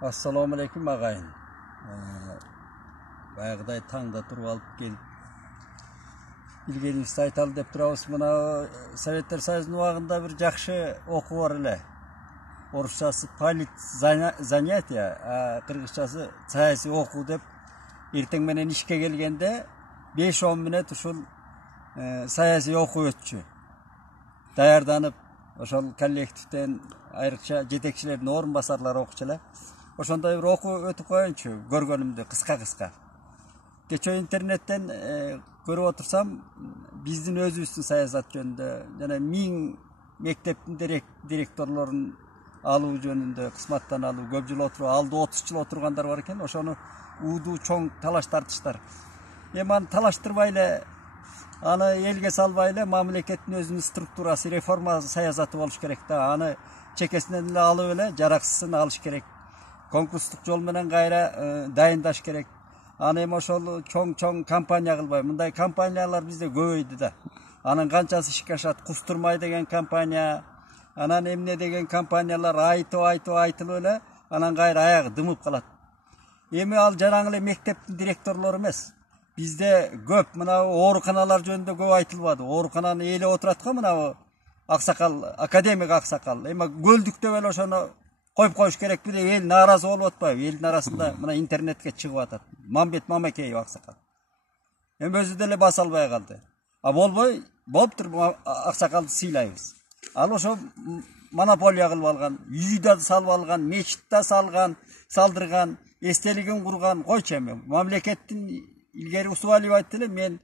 Assalamu alaikum ağayın. Bayağıday tаңда тұрып алып келіп ilgili айталы деп тұрабыз. Мына Советтер Союзының уақытында бір жақсы оқу бар эле. Орысшасы полит занятия, кыргызчасы саясий оқу деп ертең менен ишке келгенде 5-10 мүнөт ушул саясий оқу өтчү. Даярданып, ошол коллективден айрыкча жетекчилердин орун басарлары окучу эле. Ошондой бир окуу өтүп коеюнчу, көргөнүмдү кыска. Кечээ интернеттен көрүп отурсам, биздин өзүбүздүн саясат жөнүндө жана 1000 мектептин директорлорун алуу жөнүндө кызматтан алуу, көп жыл отуруп, алды 30 жыл отургандар бар экен. Ошону уудуу чоң талаш тартыштар. Эми аны талаштырбай эле, аны элге салбай эле, мамлекеттин өзүнүн структурасы, реформа саясаты болуш керек да. Аны чекесинен эле алып эле, жараксызын алыш керек. Конкурстук жол менен кайра дайындаш керек. Аны эми ошол чоң компания кылбай, мындай компаниялар бизде көбөйдү да. Анын канчасы ишке ашат? Кустурмай деген компания, анан эмне деген компаниялар айтылып эле, анан кайра аягы дымып калат. Эми ал жараң эле мектептин директорлору эмес. Бизде көп мына ооруканалар жөнүндө көп айтылбады. Оорукананы ээлеп отурат го мына аксакал, академик аксакал. Эми көлдүктөп эле ошону коюп коюш керек деп эл нааразы болуп атпайбы? Элдин арасында мына интернетке чыгып атат. Мамбет Мамакеев аксакал. Эми өзү деле баса албай калды. Болбой, болуптур, аксакалды сыйлайбыз. Ал ошо монополия кылып алган, үйдө салып алган, мечитте салдырган, эстелигин курган, койчу эми. Мамлекеттин илгери Усубалиев айтты эле, мен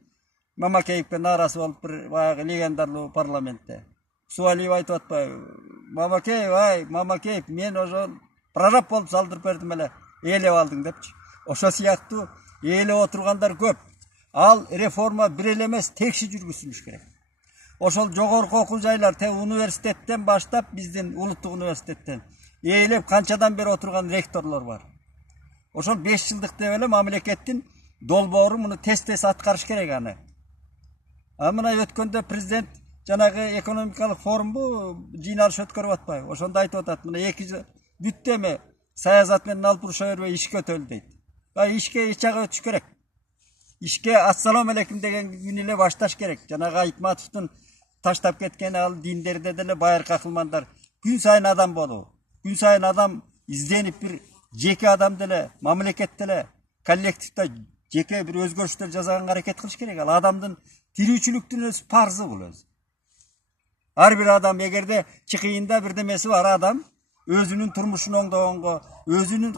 Мамакеевке нааразы болуп бир баягы легендарлуу парламентте. Усубалиев айтып атпайбы? Мамакеев, мен ошо прораб болуп салдырып бердим эле, ээлеп алдың депчи. Ошо сыяктуу ээлеп отургандар көп. Ал реформа бир эле эмес, текши жүргүзүлүш керек. Ошол жогорку окуу жайлар, университеттен баштап, биздин улуттук университеттен ээлеп канчадан бери отурган ректорлор бар. Ошол 5 жылдык деп эле мамлекеттин долбоору муну тез аткарыш керек аны. Мына өткөндө президент жанагы экономикалык форумбу жыйналыш өткөрүп атпайбы? Ошондо айтып атат, мына 2 жыл бүттү эми, саясат менен алып буруша бербей ишке өтөлү дейт. Ишке эч жака өтүш керек. Ишке ассалам алейкум деген күнү эле башташ керек. Жанагы Айтматовдун таштап кеткен ал диндерде деле байыркы акылмандар күн сайын адам болуу. Күн сайын адам изденип бир жеке адам деле, мамлекет деле, коллективде жеке бир өзгөрүштөр жасаганга аракет кылыш керек. Ал адамдын тирүүчүлүктүн өз парзы бул өзү. Ар бир адам эгерде чыкыйында бирдемеси бар адам өзүнүн турмушун оңдогонго, өзүнүн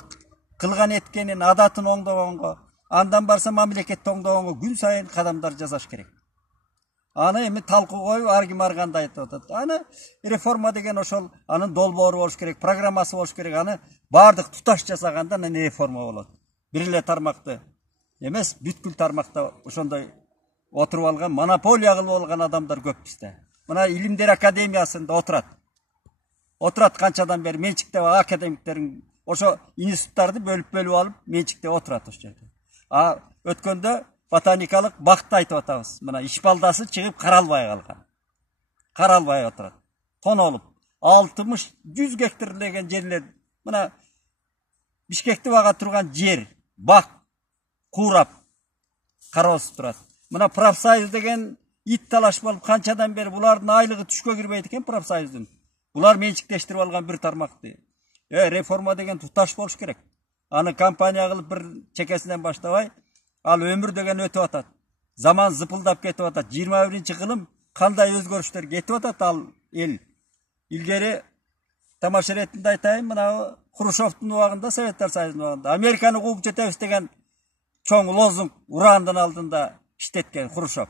кылган эткенин, адатын оңдогонго, андан барса мамлекетти оңдогонго күн сайын кадамдар жасаш керек. Аны эми талкуу коюп, ар ким ар кандай айтып атат. Аны реформа деген ошол анын долбоору болуш керек, программасы болуш керек. Аны бардык туташ жасаганда анан реформа болот. Бир эле тармакты эмес, бүткүл тармакта ошондой отуруп алган, монополия кылып алган адамдар көп бизде. Мына Илимдер академиясында отурат канчадан бери менчикте академиктерин ошо институттарды бөлүп алып менчикте отурат ошол жерде. Өткөндө ботаникалык бакты айтып атабыз. Мына ишбалдасы чыгып каралбай калган. Каралбай отурат. Тонолуп 60-100 гектар деген жерлер. Мына Бишкекти бага турган жер, бак, куурап кароосуп турат. Мына профсоюз деген ит талаш болуп канчадан бери булардын айлыгы түшкө кирбейт экен профсоюздун. Булар менчиктештирип алган бир тармакты. Реформа деген туташ болуш керек. Аны компания кылып бир чекесинен баштабай, ал өмүр деген өтүп атат. Заман зыпылдап кетип атат. 21-кылым кандай өзгөрүштөр кетип атат ал эл. Илгери тамаша иретинде айтайын, мына Хрущевдун убагында, Советтер Союзунун убагында Американы кууп жетебиз деген чоң лозунг урандан алдында иштеткен Хрущев.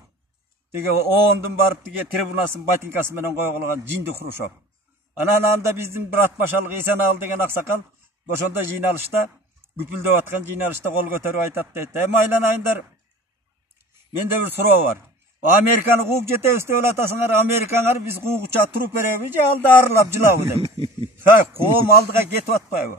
Теге оондун барып теге трибунасын ботинкасы менен койгулган жинди Хрущев. Анан анда биздин бир атбашалык Исенагыл деген аксакал ошондо жыйналышта, бүпүлдөп аткан жыйналышта кол көтөрүп айтат дейт. Айланайындар, менде бир суроо бар. Американы кууп жетебиз деп атасыңар, Америкаңар биз куугуча туруп береби же алды арылап жылабы деп. Коом алдыга кетип атпайбы?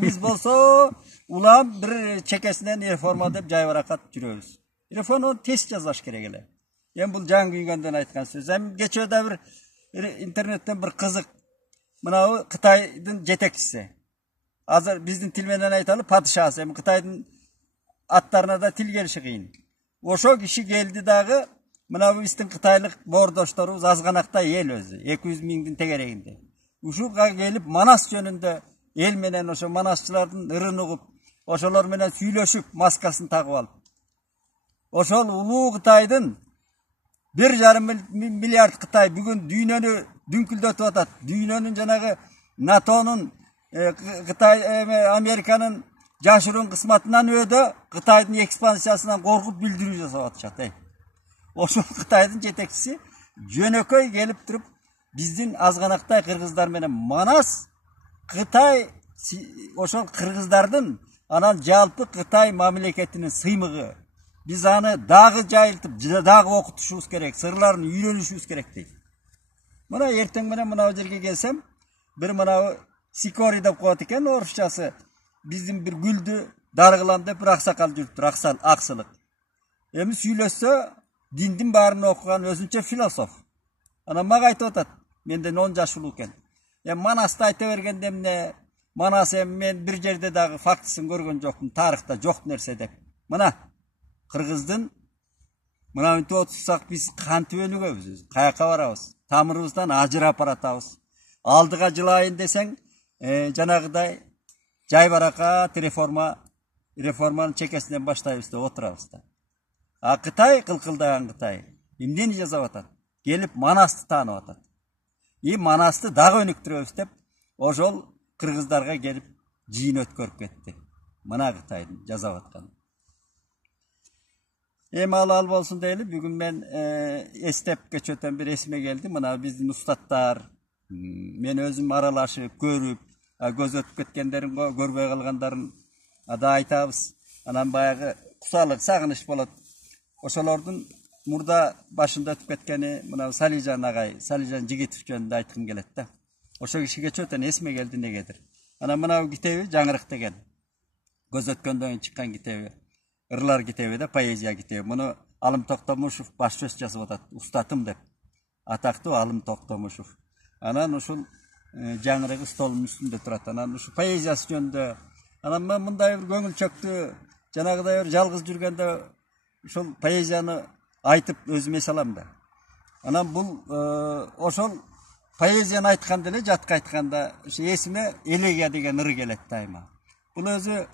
Биз болсо улам бир чекесинен реформа деп жайбаракат жүрөбүз. Реформаны тез жасаш керек эле. Эми бул жаңы күйгөндөн айткан сөз. Эми кечөөдө бир интернеттен бир кызык, мынау Кытайдын жетекчиси. Azır bizdin til menen aytalı padişahı. Hem Kıtay'dın atlarına da til gelişi kıyın. Oşo kişi geldi dağı mına bu bizdin Kıtaylık bordoşlarımız azganakta el özü. 200 mingdin tegereğinde. Uşuğa gelip Manas yönünde el menen oşo Manasçılardın ırını uğup oşolar menen süйлöşüp maskasını takıp alıp. Oşol ulu Kıtay'dın 1,5 milyar Kıtay bugün dünyanı dünküldötüp atat. Dünyanın janağı NATO'nun Kıtay Amerika'nın Jaşurun kısmatından öde Kıtay'dın ekspansiyasından korkup bildirүү jasap atışat. Oşol Kıtay'dın jetekçisi jönököy gelip durup bizdin azganaktay Kırgızlar menen Manas Kıtay oşol Kırgızdardın anan jalpı Kıtay mamleketinin sıymığı. Biz anı dağı jayıltıp, dağı okutuşumuz gerek, sırlarını үйrөнüşümüz gerek deydi. Mına erteң menen mına жерге gelsem, bir mına Sikori dep koyat eken orusçası. Bizim bir güldü, dargılan dep bir aksakal жүрüптür, aksılık. Emi süйлössө, dindin barını okugan özünçe filosof. Ana maga aytып atat, menden 10 jaş ulu eken. Manasты ayta bергенде эмне, Manas men bir jerde dagы фактысын көргөн жокмун, тарыхта жок нерсе деп. Мына Kırgızdın mına önte otursak biz kantı önügöbüz. Kayaka barabız. Tamırımızdan ajırap baratabız. Aldıga jılayın desen janagıday jay barakat reformanın çekesinden başlayıbız da oturabız da. Kıtay kılkıldayan Kıtay. Emneni жазап atat. Gelip Manasты tanıp atat. Manasты dagı önüktüröbüz dep ojol Kırgızlarga gelip jыйын ötkörüp ketti. Mına Kıtay'dın жазап atkanı. Al bolsun deyli. Bugün ben estep geçöten bir resme geldim. Mına bizim ustatlar, men özüm aralaşıp, görüp, göz ötüp ketkenlerin, görбөй kalganların da aytabız. Anan bayağı kusalık, sağınış bolat. Oşolordun murda başında ötüp ketkeni, mına Salijan agay, Salijan Jigitov jönündө aytkım kelet da. Oşo kişi geçöten esme geldi negedir. Ana mına kitebi Жаңырык деген. Göz ötkөндөн çıkan kitebi. Irlar kitebi de poeziya kitebi. Bunu Alım Toktomuşov baş söz жазып atat. Ustatım dep. Atakты Alım Toktomuşov. Anan uşul Жаңырык stolunun üstünde turat. Anan uşu poeziyası jönündө. Anan men mындай bir көңүл чөктү. Жанагыдай bir жалгыз жүргөндө uşul poeziyаны aytıp özüme salam da. Anan bul oşol poeziyаны aytkanda эле жатка aytkanda esime elegiya деген ыр келет дайыма. Бул өзү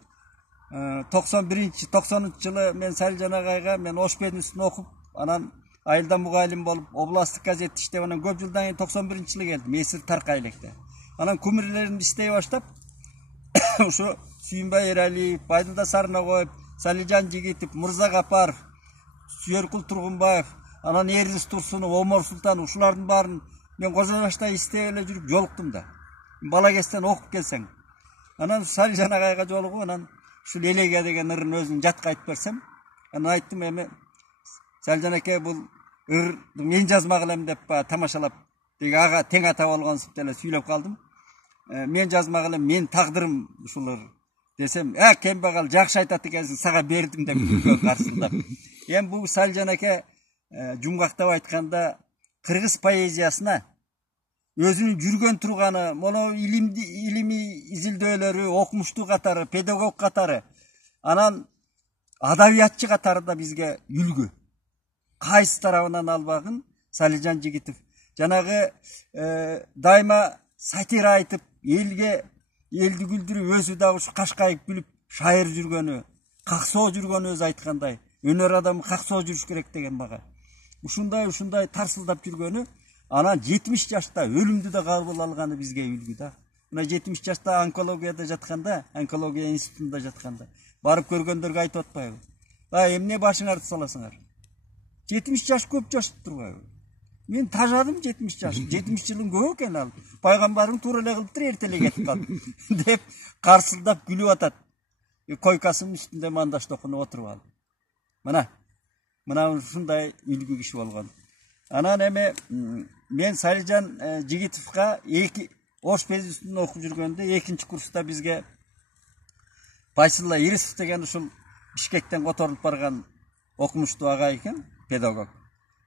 90-жылы мен Сalijan агайга мен Ошпедин үстүнө окуп, анан айылда мугалим болуп, областтык газетте иштеп, анан көп жылдан кийин 91-жылы келдим, Месир Таркай электе. Анан күмүрлеринди иштей баштап, ушу Сүйүнбай Эралиев, Байдылда Сарнагоев, Сalijan Жигитов, Мырза Капаров, Сүйөркүл Тургунбаев, анан Эрлис Турсунов, Омар Султан ушулардын баарын мен Козой Башта иштеп эле жүрүп жолуктум да. Бала кезден окуп келсең. Анан Salijan агайга жолугуп, анан ушул элегия деген ырын өзүн жатка айтып берсем, анан айттым эми Salijan аке бул ыр мен жазмак элем деп тамашалап, деги ага тең ата болгонсуп деле сүйлөп калдым. Мен жазмак элем, мен тагдырым ушул ыр десем, кембагал жакшы айтат экенсиң, сага бердим деп каршылдап. Эми бул Salijan аке жумгактап айтканда кыргыз поэзиясына өзүнүн жүргөн турганы, мону илимий изилдөөлөрү, окумуштуу катары, педагог катары, анан адабиятчы катары да бизге үлгү. Кайсы тарабынан албагын Salijan Жигитов. Жанагы дайыма сатира айтып, элди күлдүрүп, өзү да ушу кашкайып күлүп, шайыр жүргөнү, каксоо жүргөнү өзү айткандай, өнөр адамы каксоо жүрүш керек деген мага. Ушундай тарсылдап жүргөнү, анан 70 жашта өлүмдү да кабыл алганы бизге үлгү да. Мына 70 жашта онкологияда жатканда, онкология институтунда жатканда, барып көргөндөргө айтып атпайбы? Эмне башыңарды саласыңар? 70 жаш көп жаш турбайбы? Мен тажадым 70 жаш. 70 жылың көп экен ал. Пайгамбарың туура эле кылыптыр, эрте эле кетип калды деп карсылдап күлүп атат. Койкасынын үстүндө мандаш токунуп отуруп алып. Мына ушундай үлгү киши болгон. Анан эми мен Salijan Жигитовго Ош педисинде окуп жүргөндө 2-курста бизге Пайсылла Ирисов деген ушул Бишкектен которулуп барган окумуштуу агай экен, педагог.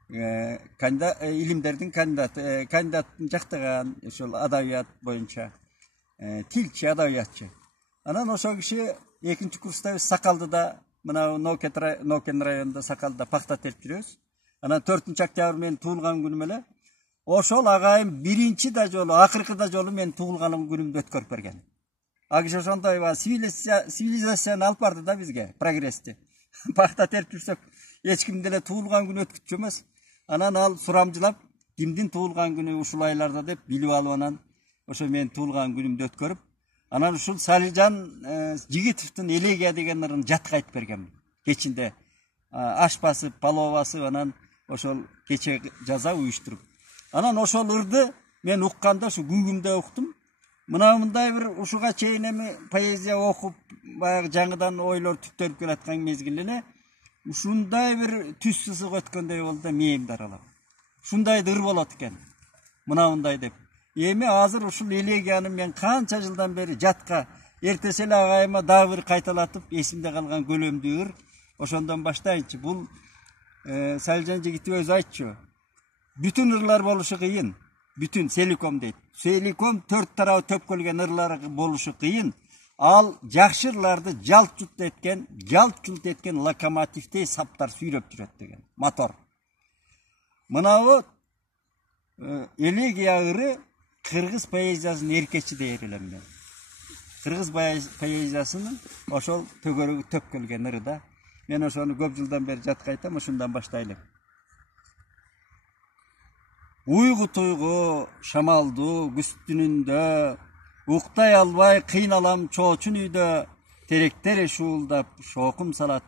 Илимдердин кандидатын жактаган ушул адабият боюнча, тилчи, адабиятчы. Анан ошол киши 2-курста биз Сакалдыда, мына Нокен районунда Сакалдыда пахта терип жүрөбүз. Анан 4-октябрь менин туулган күнүм эле. Ошол агайым биринчи да жолу, акыркы да жолу мен туулганым күнүмдү өткөрүп берген. А киши ошондой цивилизацияны алып барды да бизге, прогрессти. Пахта терип жүрсөк, эч ким деле туулган күнү өткүчү эмес. Анан ал сурамжылап, кимдин туулган күнү ушул айларда деп билип алып, анан ошо менин туулган күнүмдү өткөрүп, анан ушул Салижан Жигитовдун Элегия деген ырын жатка айтып берген. Кечинде аш басып, палоо басып, анан ошол кече жаза уюштуруп. Анан ошол ырды мен укканда ушу күнгүмдө уктум. Мындай бир ушуга чейин эми поэзия окуп, баягы жаңыдан ойлор түптөлүп келаткан мезгил эле ушундай бир түз сызык өткөндөй болду да мээңди аралап. Ушундай ыр болот экен. Мындай деп. Эми азыр ушул Элегияны мен канча жылдан бери жатка эртеси эле агайыма дагы бир кайталатып эсимде калган көлөмдүү ыр. Ошондон баштайынчы. Бул Салижан Жигитов өзү айтчу. Бүтүн ырлар болушу кыйын. Бүтүн селиком дейт. Селиком 4 тарабы төпкөлгөн ырлар болушу кыйын. Ал жакшы ырларды жалт-жулт эткен локомотивдей саптар сүйрөп жүрөт деген. Мотор. Мынабы Элегия ыры кыргыз поэзиясынын эркечи дээр элем мен. Кыргыз поэзиясынын ошол төгөрөгү төпкөлгөн ыры да. Мен ошону көп жылдан бери жатка айтам, ошондон баштайлы. Уйгу-туйгу шамалдуу күз түнүндө, уктай албай кыйналам чоочун үйдө, теректер шуулдап шоокум салат,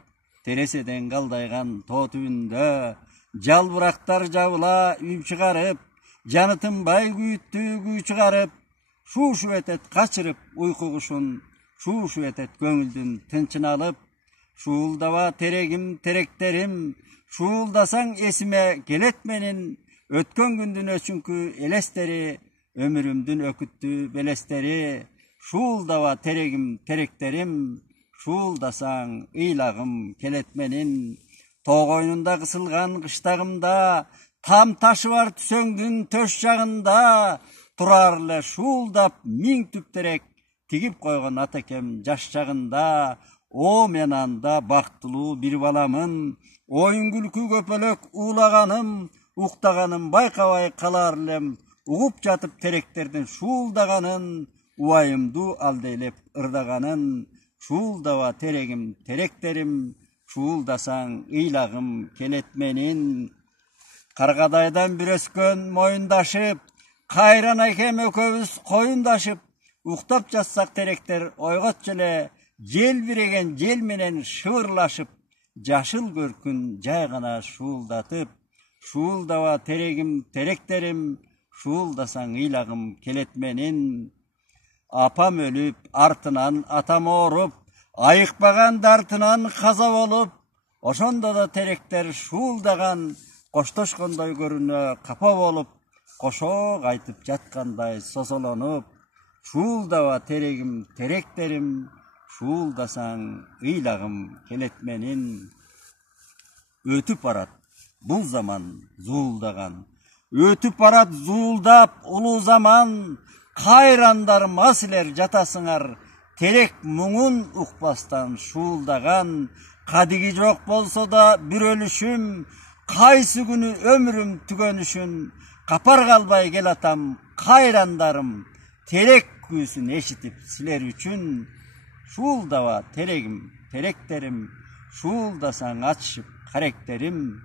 тереседен калдайган тоо түбүндө, жалбырактар жабыла үй чыгарып, жаны тынбай күйүттүү чыгарып, шуу этет качырып уйку кушун, шуу этет көңүлдүн тынчын алып, шуулдаба терегим, теректерим, шуулдасаң эсиме келет менин, өткөн күндүн өчүнкү элестери, өмүрүмдүн өкүттүү белестери, шуулдаба терегим, теректерим, шуулдасаң ыйлагым келет менин, тоо койнунда кысылган кыштагымда, там ташы бар түсөңдүн төш жагында, турар эле шуулдап миң түп терек, тигип койгон атакем жаш чагында, о мен анда бактылуу бир баламын, оюн күлкү көпөлөк уулаганым, уктаганым байкабай калар элем, угуп жатып теректердин шуулдаганын, убайымдуу алделеп ырдаганын, шуулдаба терегим, теректерим, шуулдасаң ыйлагым келет менин. Каргадайдан бир өскөн моюндашып, кайран акем экөөбүз коюндашып, уктап жатсак теректер ойготчу эле, жел биреген жел менен шыбырлашып, жашыл көркүн жай гана шуулдатып, шуулдаба терегим, теректерим, шуулдасаң ыйлагым келет менин. Апам өлүп, артынан атам ооруп, айыкпаган дартынан каза болуп, ошондо да теректер шуулдаган, коштошкондой көрүнө капа болуп, кошоок айтып жаткандай созолонуп, шуулдаба терегим, теректерим, шуулдасаң ыйлагым келет менин. Өтүп барат бул заман зуулдаган, өтүп барат зуулдап улуу заман, кайрандарма силер жатасыңар, терек муңун укпастан шуулдаган, кадиги жок болсо да бир өлүшүм, кайсы күнү өмүрүм түгөнүшүн, капар калбай келатам кайрандарым, терек күүсүн эшитип силер үчүн, шуулдаба терегим, теректерим, шуулдасаң ачышып каректерим,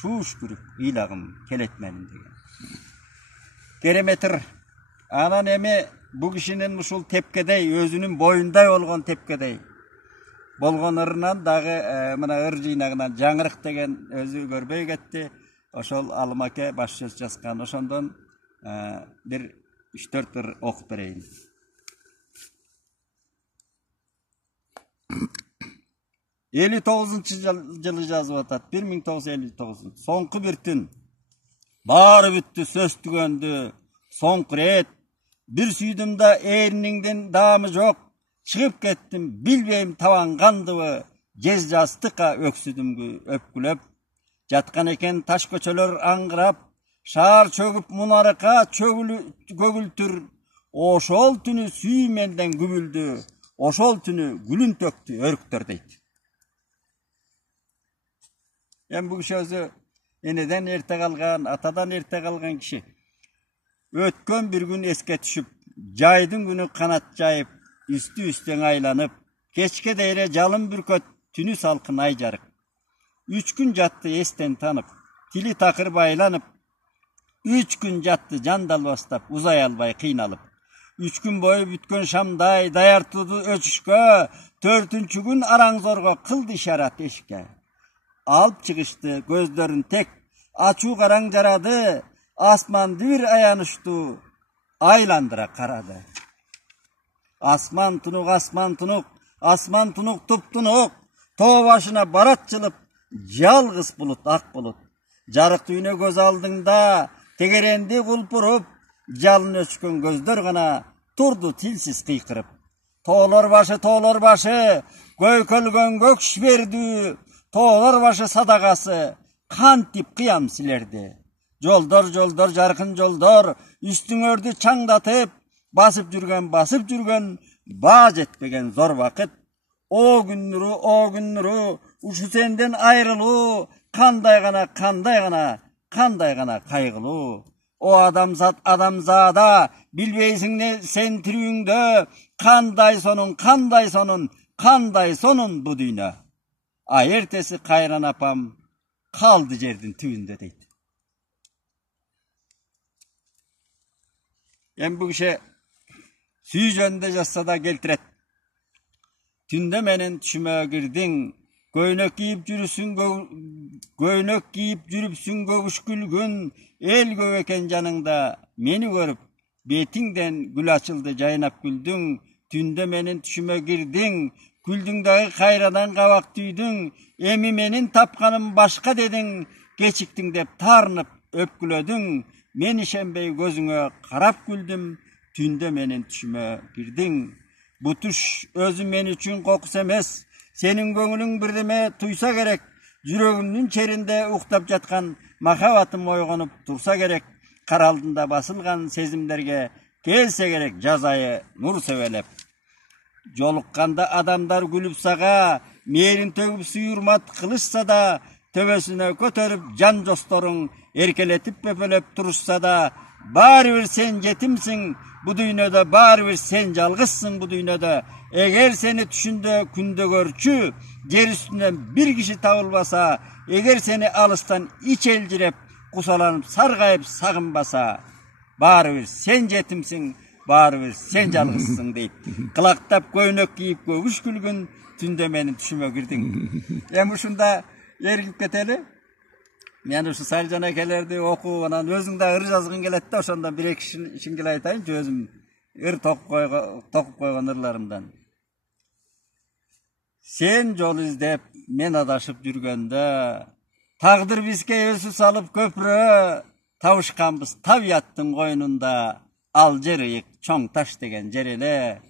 шуушкүрүп ыйлагым келет менин деген. Кереметир. Анан эми бул кишинин ушул тепкедей, өзүнүн боюндай болгон тепкедей болгон ырынан дагы мына ыр жыйнагынан жаңырык деген өзү көрбөй кетти. Ошол Алым аке баш сөз жазган. Ошондон бир 3-4 ыр окуп берейин. 59 жылы жазып атат. 1959. Соңку бир түн. Баары бүттү, сөз түгөндү. Соңку рет бир сүйдүм да ээриниңдин даамы жок. Чыгып кеттим, билбейм табан кандыбы. Жез жастыкка өксүдүмгү өпкүлөп. Жаткан экен таш көчөлөр аңгырап. Шаар чөгүп мунарка көгүлтүр. Ошол түнү сүй менден күбүлдү. Oşol tünü gülün töktü örüktör deydi. Bu kişi özü eneden erte kalgan, atadan erte kalgan kişi. Ötken bir gün eske düşüp, jaydın günü kanat jayıp, üstü üstten aylanıp, keçke deyre jalın bürköt, tünü salkın ay jarık. 3 gün jattı esten tanıp, tili takır baylanıp, 3 gün jattı jandal bastap, uzay albay kıynalıp. 3 gün boyu bütkön şamday, dayartıdı öçüşkö, 4-üncü gün araڭzorgo kıldı işaret eşke. Alıp çıkıştı gözlerin tek, açu karaң jaradı, asman bir ayanıştı, aylandıra karadı. Asman tunuk, asman tunuk, asman tunuk tuptunuk, too başına barat çılıp, yalgız bulut, ak bulut. Jarık tüyüne göz aldığında, tegerendi kulpurup, jalın öçkön gözler gana, turdu tilsiz kıykırıp. Toğlar başı, göykölgön gökş verdi, toğlar başı sadakası, kan tip kıyam silerdi. Joldor, jarkın joldor, üstün ördü çаңdatıp, basıp jürgen, baş etmegen zor vakit. O günlürü, uşu senden ayrılı, kanday gana kaygılı. O adamzada, bilbeysin ne sen türüğünde, kanday sonun bu dünya. Ay ertesi kayran apam, kaldı jerdin tüyünde deydi. Bu kişi süy jönde jatsa da keltiret. Tünde menen tüşüme girdin, göynök giyip jürüpsün gövüşkülgün, el göveken janыңda meni görüp, betiңden gül açıldı jaynap güldüң, tünde menen tüşüme girdin, güldüңdagi kayradan kabak tüydüң, emi menin tapkanım başka dedin, geçiktin dep tarınıp öpkülödüң, men işenbey gözüňe karap güldüm, tünde menen tüşüme girdin. Bu tuş özü men üçün kokus emes, senin göңülüň birdeme tuysa gerek, jüregimdin çerinde uktap jatkan mahabatım oygonup tursa gerek, karaldında basılgan sezimlerge gelse gerek jazayı nur sevelep. Jolukkanda adamlar gülüp saga, merin tөгüp suyurmat kılışsa da, töbesine kötörüp can jostoruň erkeletip pepelep turuşsa da, bari bir sen jetimsin bu dünyada, bari bir sen jalgızsın bu dünyada. Eger seni tüşünde kunde görçü, yer üstünden bir kişi tavılbasa, eger seni alıstan iç eljirep, kusalanıp sargayıp sagınbasa, bari bir sen jetimsin, bari bir sen jalgızsın deyip. Kılaktap göynök giyip göbüş gülgün, tünde menin tüşüme girdin. Şunda ergip keteli. Men şu Saljan ekelerdi okup anan özüň da ır жазgın kelet de, oşondan bir iki işin gele aytaýynçy, özüm ır tokup koygan ırlarımdan. Sen jol izdep men adaşıp jürgende, tagdyr bizge ösü salıp köprü, tavuşkanbız tabiattın koynunda, al jeriyik çoң taş degen jerele.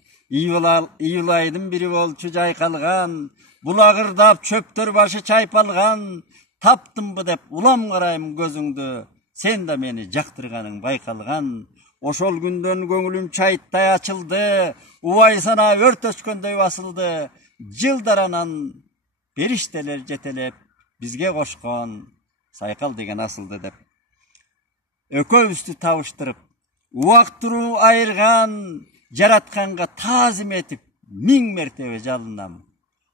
İyulaydın biri bolçu jaykalgan, bulagırdap çöptör başı çaypalgan, taptım bu dep ulam karayım gözüңdü, sen de meni jaktırgaның baykalgan. Oşol günden göңülüm çayıttay açıldı, uvay sana ört öçkönдөй basıldı, jıldaranan berişteler jetelep, bizge koşkon saykal degen asıldı dep. Ököbüstü tavuştırıp, uwak turu ayırgan, jaratkanga tazim etip, 1000 mertebe jalınam.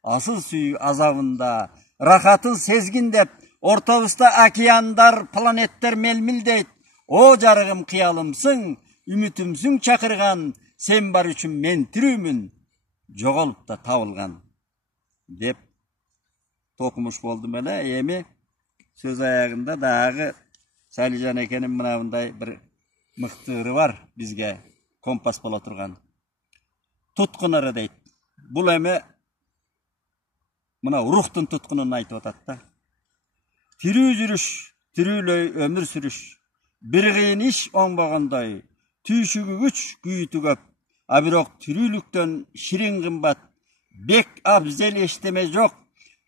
Asıl süyü azabında, rakatın sezgin dep, ortabısta akiyandar, planetler melmildeyt. O jarıgım kıyalımsın, ümitümsün çakırgan, sen bar üçün men türümün, jogolup da tabılgan. Dep tokumuş boldum ele, emi söz ayagında dagı Saljan ekenin mınabınday bir mıhtırı var bizge kompas bola turgan. Tutkun deyt. Bul emi mına ruhtun tutkunun aytıp atat da. Tirүү жүрüş, tirүүлöy ömür sürüş. Bir kıyın iş oňbaganday, tүйşügü güç, güýütü köp. A birok tirүүлükden şirin kımbat, bek abzel eşteme jok.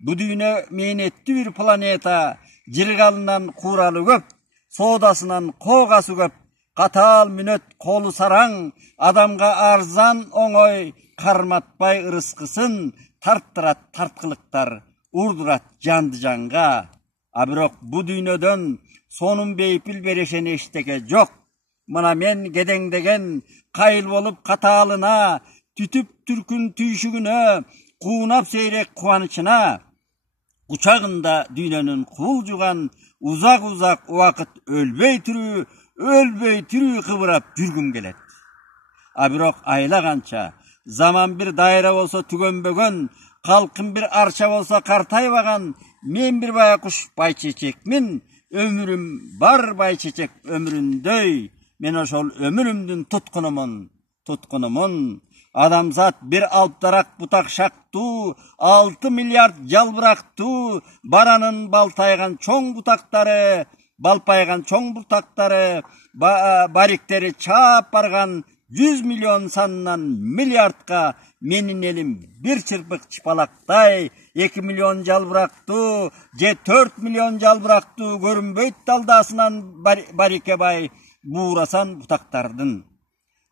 Bu düýne mehnetli bir planeta, jirgalından kuralı köp, sodasынан kogası köp. Katal münöt kolu saraň, adamga arzan oňoy, карматпай ырыскысын, тарттырат тарткылыктар, урдурат жанды жанга. А бирок бу дүйнөдөн сонун бейпил берешен эчтеке жок. Мына мен гедеңдеген кайыл болуп катаалына, түтүп түркүн түйшүгүнө, куунап сейрек кубанычына, учагында дүйнөнүн куулжуган узак убакыт өлбөй түрүү кыбырап жүргүм келет. А бирок айлаганча, заман бир дайра болсо түгөнбөгөн, калкын бир арча болсо картайбаган, мен бир байкуш байчечекмин, өмүрүм бар байчечек өмүрүндөй. Мен ошол өмүрүмдүн туткунумун. Адамзат бир алыптарак бутак шактуу, 6 миллиард жалбырактуу, баранын балпайган чоң бутактары, бариктери чаап барган 100 миллион санынан миллиардка менин элим бир чырпык чыпалактай, 2 миллион жалбырактуу же 4 миллион жалбырактуу көрүнбөйт далдасынан барикебай буурасан бутактардын.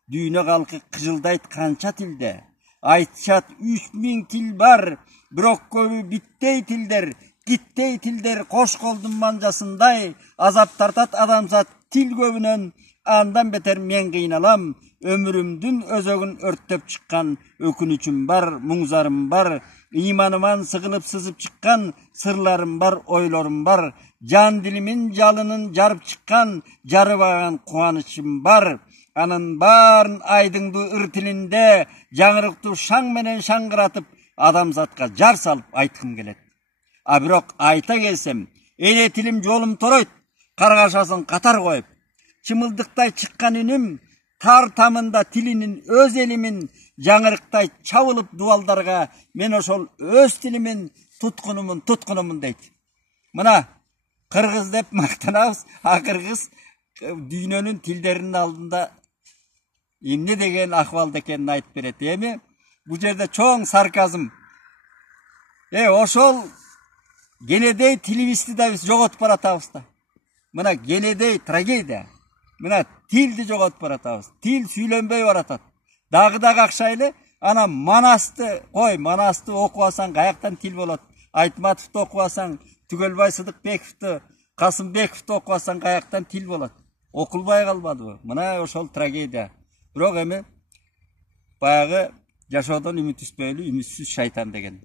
Дүйнө калкы кыжылдайт канча тилде, айтышат 3000 тил бар, бирок көбү биттей тилдер, киттей тилдер кош колдун манжасындай азап тартат адамзат тил көбүнөн. Андан бетер мен кыйналам, өмүрүмдүн өзөгүн өрттөп чыккан өкүнүчүм бар, муңзарым бар, ыйманыман сыгылып сызып чыккан сырларым бар, ойлорум бар, жан дилимин жалынын жарып чыккан жарыбаган кубанычым бар. Анын баарын айдыңды ыр тилинде жаңырыктуу шаң менен шаңгыратып адамзатка жар салып айткым келет. А бирок айта келсем, эле тилим жолум торойт, каргашасын катар коюп. Чымылдыктай чыккан үнүм тар тамында тилинин өз элимин жаңырыктай чабылып дубалдарга, мен ошол өз тилимин туткунумун дейт. Мына кыргыз деп мактанабыз, а кыргыз дүйнөнүн тилдеринин алдында эмне деген акыбалда экенин айтып берет. Эми бул жерде чоң сарказм. Ошол генедей тилибизди да биз жоготуп баратабыз да. Мына генедей трагедия. Мына тилди жоготуп баратабыз. Тил сүйлөнбөй баратат. Дагы акшайлы, ана Манасты окуп алсаң каяктан тил болот? Айтматовду окуп алсаң, Түгөлбай Сыдыкбековду, Касымбековду окуп алсаң каяктан тил болот? Окулбай калбадыбы? Мына ошол трагедия. Бирок эми баягы жашоодон үмүт үзбөйлү, үмүтсүз шайтан деген.